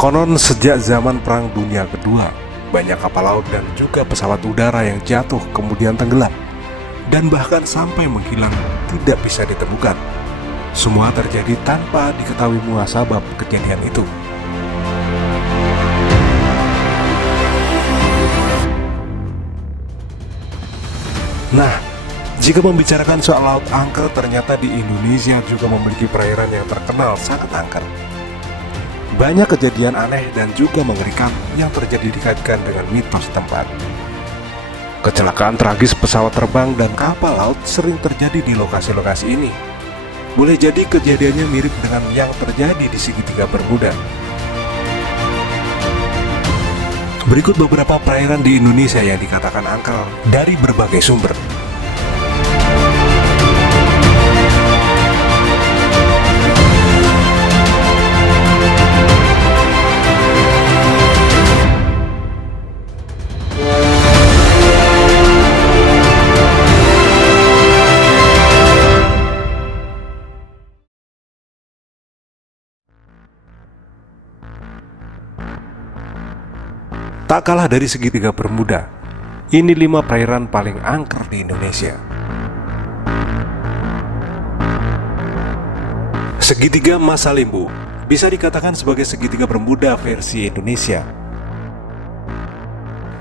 Konon sejak zaman Perang Dunia Kedua, banyak kapal laut dan juga pesawat udara yang jatuh kemudian tenggelam, dan bahkan sampai menghilang tidak bisa ditemukan. Semua terjadi tanpa diketahui muasabab kejadian itu. Nah, jika membicarakan soal laut angker, ternyata di Indonesia juga memiliki perairan yang terkenal sangat angker. Banyak kejadian aneh dan juga mengerikan yang terjadi dikaitkan dengan mitos tempat. Kecelakaan tragis pesawat terbang dan kapal laut sering terjadi di lokasi-lokasi ini. Boleh jadi kejadiannya mirip dengan yang terjadi di segitiga Bermuda. Berikut beberapa perairan di Indonesia yang dikatakan angker dari berbagai sumber. Tak kalah dari segitiga Bermuda, ini 5 perairan paling angker di Indonesia. Segitiga Masalimbu bisa dikatakan sebagai segitiga Bermuda versi Indonesia.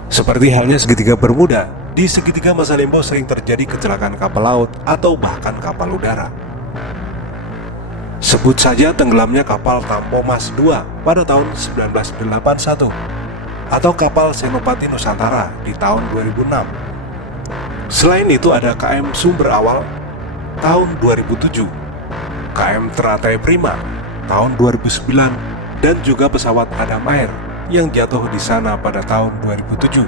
Seperti halnya segitiga Bermuda, di segitiga Masalimbu sering terjadi kecelakaan kapal laut atau bahkan kapal udara. Sebut saja tenggelamnya kapal Tampomas II pada tahun 1981 atau kapal Senopati Nusantara di tahun 2006. Selain itu ada KM Sumber Awal tahun 2007, KM Teratai Prima tahun 2009, dan juga pesawat Adam Air yang jatuh di sana pada tahun 2007.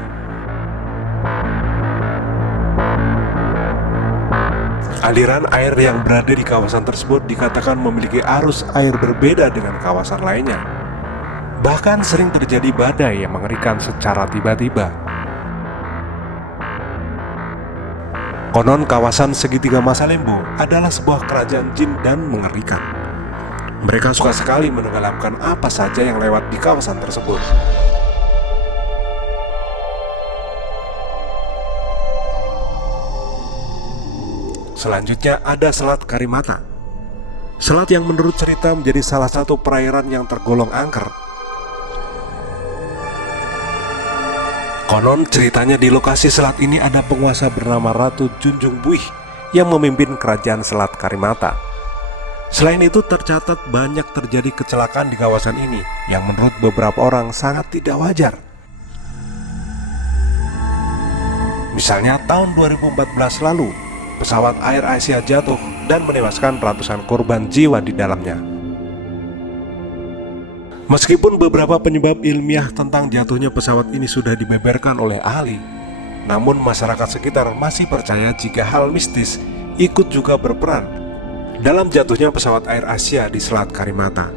Aliran air yang berada di kawasan tersebut dikatakan memiliki arus air berbeda dengan kawasan lainnya. Bahkan sering terjadi badai yang mengerikan secara tiba-tiba. Konon kawasan segitiga Masalimbu adalah sebuah kerajaan jin dan mengerikan. Mereka suka sekali menenggelamkan apa saja yang lewat di kawasan tersebut. Selanjutnya ada Selat Karimata. Selat yang menurut cerita menjadi salah satu perairan yang tergolong angker. Konon ceritanya di lokasi selat ini ada penguasa bernama Ratu Junjung Buih yang memimpin kerajaan Selat Karimata. Selain itu tercatat banyak terjadi kecelakaan di kawasan ini yang menurut beberapa orang sangat tidak wajar. Misalnya tahun 2014 lalu, pesawat Air Asia jatuh dan menewaskan ratusan korban jiwa di dalamnya. Meskipun beberapa penyebab ilmiah tentang jatuhnya pesawat ini sudah dibeberkan oleh ahli, namun masyarakat sekitar masih percaya jika hal mistis ikut juga berperan dalam jatuhnya pesawat Air Asia di Selat Karimata.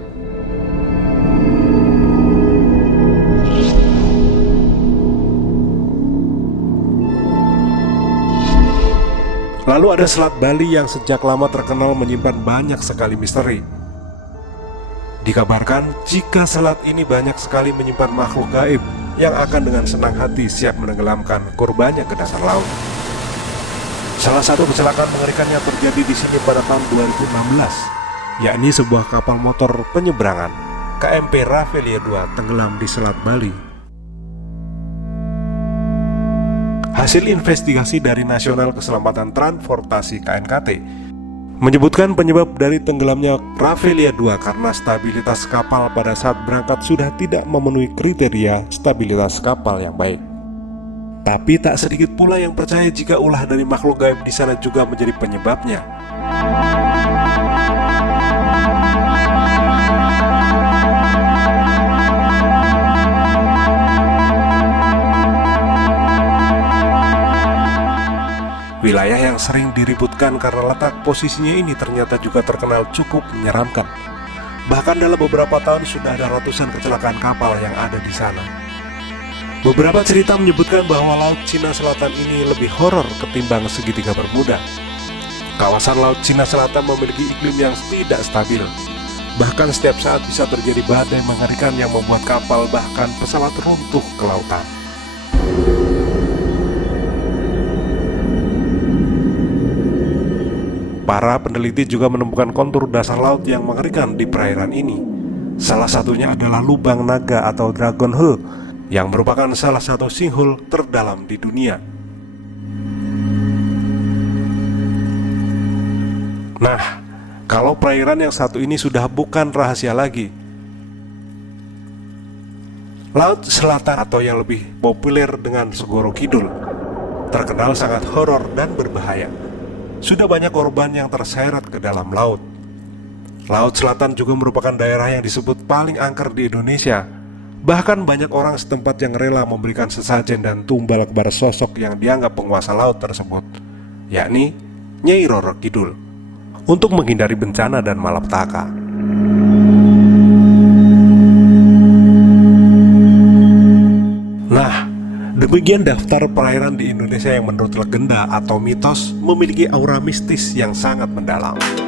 Lalu ada Selat Bali yang sejak lama terkenal menyimpan banyak sekali misteri. Dikabarkan jika selat ini banyak sekali menyimpan makhluk gaib yang akan dengan senang hati siap menenggelamkan korbannya ke dasar laut. Salah satu kecelakaan mengerikan yang terjadi di sini pada tahun 2016, yakni sebuah kapal motor penyeberangan KMP Rafflesia II tenggelam di Selat Bali. Hasil investigasi dari Nasional Keselamatan Transportasi KNKT menyebutkan penyebab dari tenggelamnya Rafflesia II karena stabilitas kapal pada saat berangkat sudah tidak memenuhi kriteria stabilitas kapal yang baik. Tapi tak sedikit pula yang percaya jika ulah dari makhluk gaib di sana juga menjadi penyebabnya. Wilayah yang sering diributkan karena letak posisinya ini ternyata juga terkenal cukup menyeramkan. Bahkan dalam beberapa tahun sudah ada ratusan kecelakaan kapal yang ada di sana. Beberapa cerita menyebutkan bahwa Laut Cina Selatan ini lebih horor ketimbang segitiga Bermuda. Kawasan Laut Cina Selatan memiliki iklim yang tidak stabil. Bahkan setiap saat bisa terjadi badai mengerikan yang membuat kapal bahkan pesawat runtuh ke lautan. Para peneliti juga menemukan kontur dasar laut yang mengerikan di perairan ini. Salah satunya adalah lubang naga atau dragon hole, yang merupakan salah satu sinkhole terdalam di dunia. Nah, kalau perairan yang satu ini sudah bukan rahasia lagi, Laut Selatan atau yang lebih populer dengan Segoro Kidul terkenal sangat horor dan berbahaya. Sudah banyak korban yang terseret ke dalam laut. Laut Selatan juga merupakan daerah yang disebut paling angker di Indonesia. Bahkan banyak orang setempat yang rela memberikan sesajen dan tumbal kepada sosok yang dianggap penguasa laut tersebut, yakni Nyai Roro Kidul, untuk menghindari bencana dan malapetaka. Nah, demikian daftar perairan di Indonesia yang menurut legenda atau mitos memiliki aura mistis yang sangat mendalam.